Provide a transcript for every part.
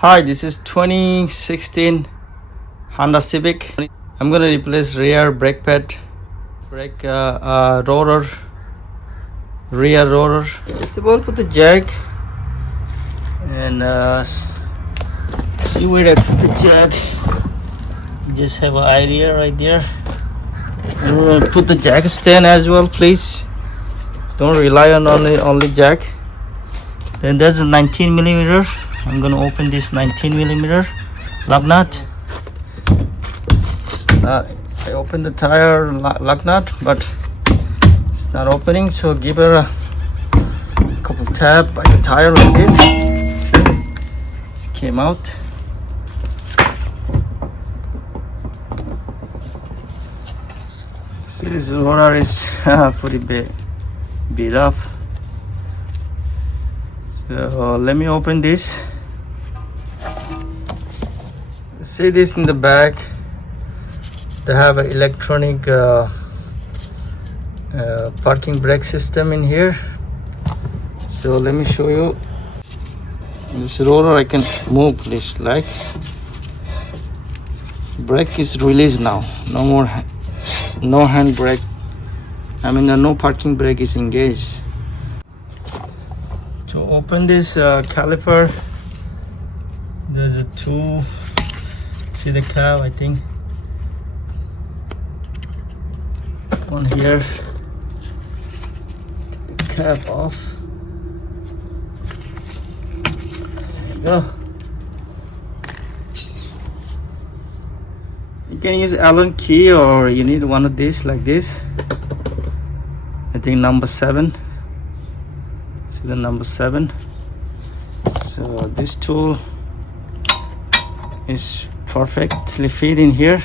Hi, this is 2016 Honda Civic. I'm gonna replace rear brake pad, brake rotor, rear rotor. Just about put the jack and see where I put the jack. Just have an idea right there. Put the jack stand as well, please. Don't rely on only jack. Then there's a 19 millimeter. I'm gonna open this 19 millimeter lug nut. I opened the tire lug nut, but it's not opening. So give her a couple tap by the tire like this. See, it came out. See, this rotor is pretty beat up. So let me open this. See this in the back, they have an electronic parking brake system in here. So let me show you. This rotor I can move, please. Like, brake is released now. No more, no hand brake. I mean, no parking brake is engaged. To open this caliper, there's a two. See the cap, I think. One here. Take the cap off. There you go. You can use Allen key, or you need one of these like this. I think number 7. See the number 7. So this tool is perfectly fit in here,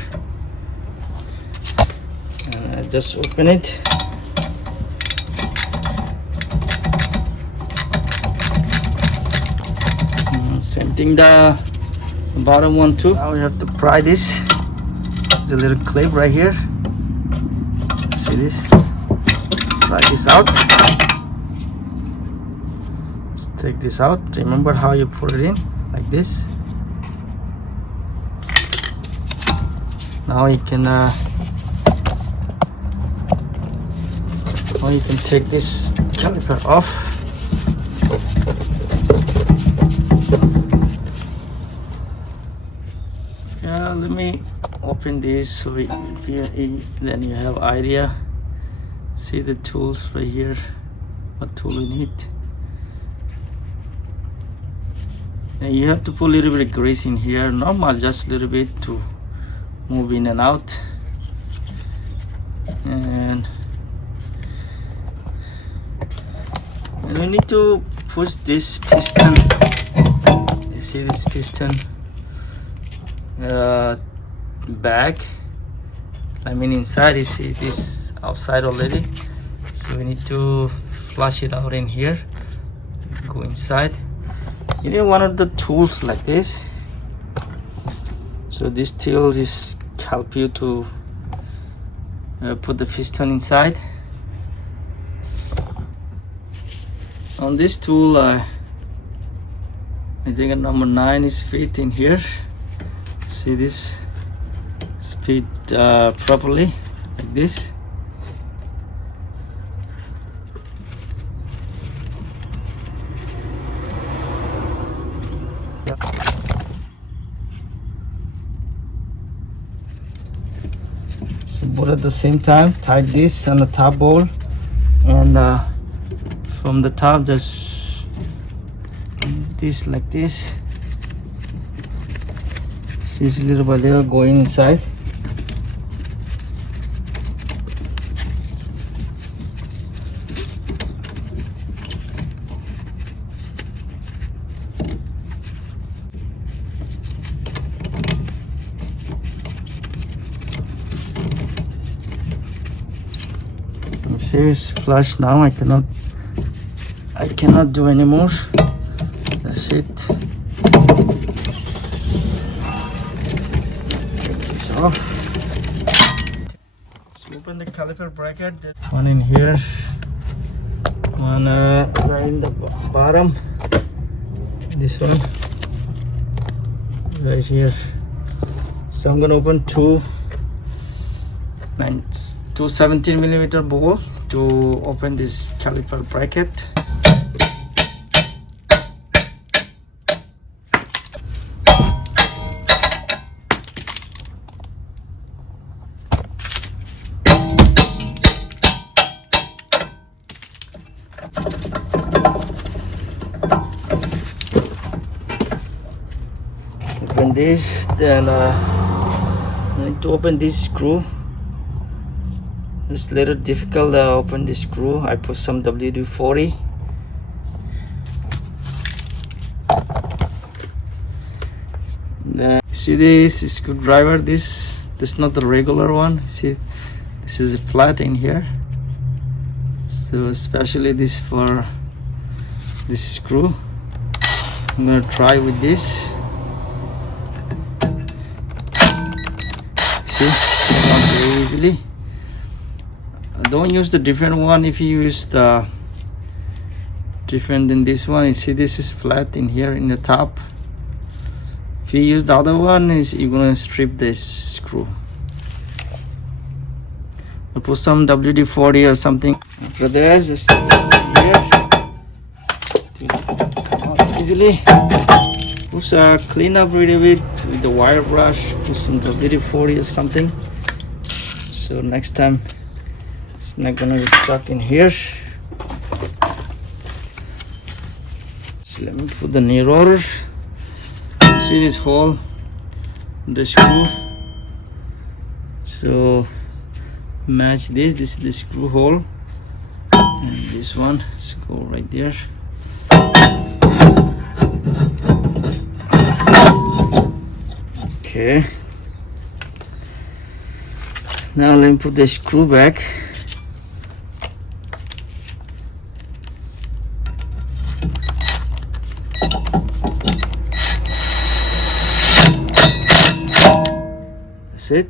and I just open it. Same thing the bottom one too. Now we have to pry this. There's a little clip right here. See this? Pry this out. Let's take this out. Remember how you put it in, like this. Now you can take this caliper off. Yeah, let me open this so then you have idea. See the tools right here. What tool we need? And you have to put a little bit of grease in here. Normal, just a little bit to move in and out. And we need to push this piston. You see this piston back. I mean inside. You see this outside already. So we need to flush it out in here. Go inside. You need one of the tools like this. So this tool is help you to put the piston inside. On this tool, I think a number 9 is fit in here. See this? Fit properly like this. So both at the same time, tight this on the top bowl, and from the top just this like this. See, it's little by little going inside. Serious flush now. I cannot do anymore. That's it. Take this off. So open the caliper bracket. One in here, one right in the bottom. This one. right here. So I'm gonna open two 17mm bowl to open this caliper bracket. Open this, then I need to open this screw. It's a little difficult to open this screw. I put some WD-40. See this screwdriver, this is not the regular one. See, this is flat in here, so especially this for this screw. I'm gonna try with this. See, it's not very easily. Don't use the different one. If you use the different than this one, you see this is flat in here in the top. If you use the other one, you're gonna strip this screw. I'll put some WD-40 or something. After that, just here to come out easily. Just clean up a little bit with the wire brush. Put some WD-40 or something, so next time it's not gonna be stuck in here. So let me put the new rotors. See this hole, the screw. So match this. This is the screw hole, and this one. Let's go right there. Okay. Now let me put the screw back. That's it.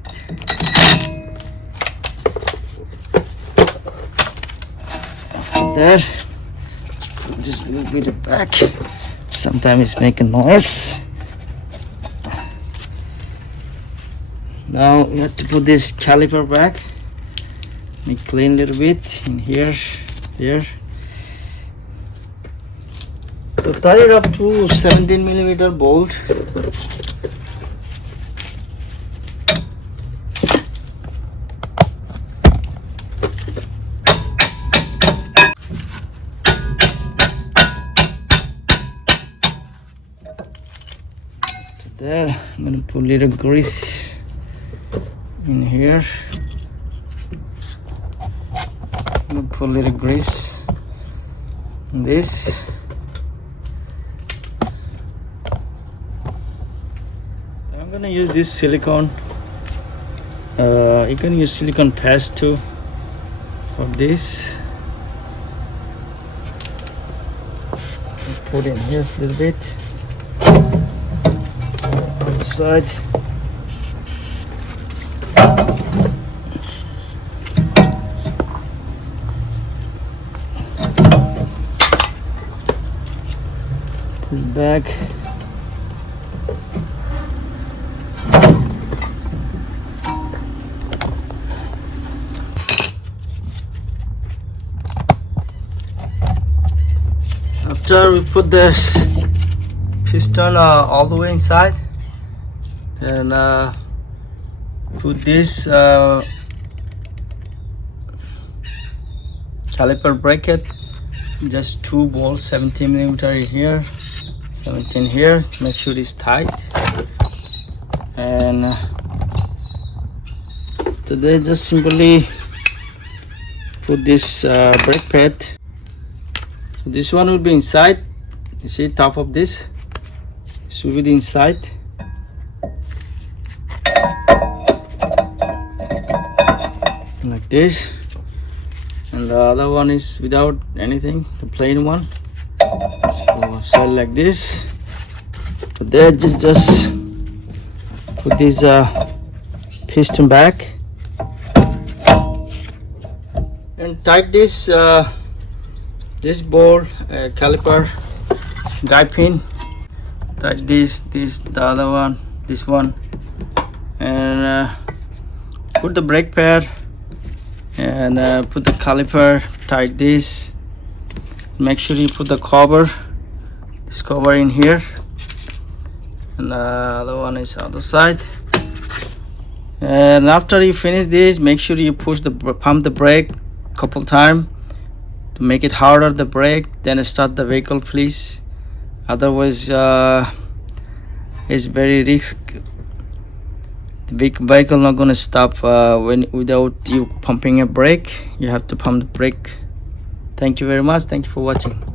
There. Put this little bit back. Sometimes it's making noise. Now you have to put this caliper back. Make clean a little bit in here, there. So tie it up to 17mm bolt. There, I'm gonna put a little grease in here. I'm gonna put a little grease in this. I'm gonna use this silicone. You can use silicone paste too for this. Put in here a little bit. Side. Put it back. After we put this piston all the way inside, and put this caliper bracket, just two bolts, 17mm here, 17 here. Make sure it's tight. And today just simply put this brake pad. So this one will be inside. You see top of this will be the inside. Like this, and the other one is without anything, the plain one. So side like this. So there, just put this piston back and tight this this ball caliper guide pin. tight this, the other one, this one, and put the brake pad, and put the caliper, tight this. Make sure you put the cover, this cover in here, and the other one is other side. And after you finish this, make sure you pump the brake couple times to make it harder, the brake, then start the vehicle, please. Otherwise it's very risky. The vehicle not gonna stop without you pumping a brake. You have to pump the brake. Thank you very much. Thank you for watching.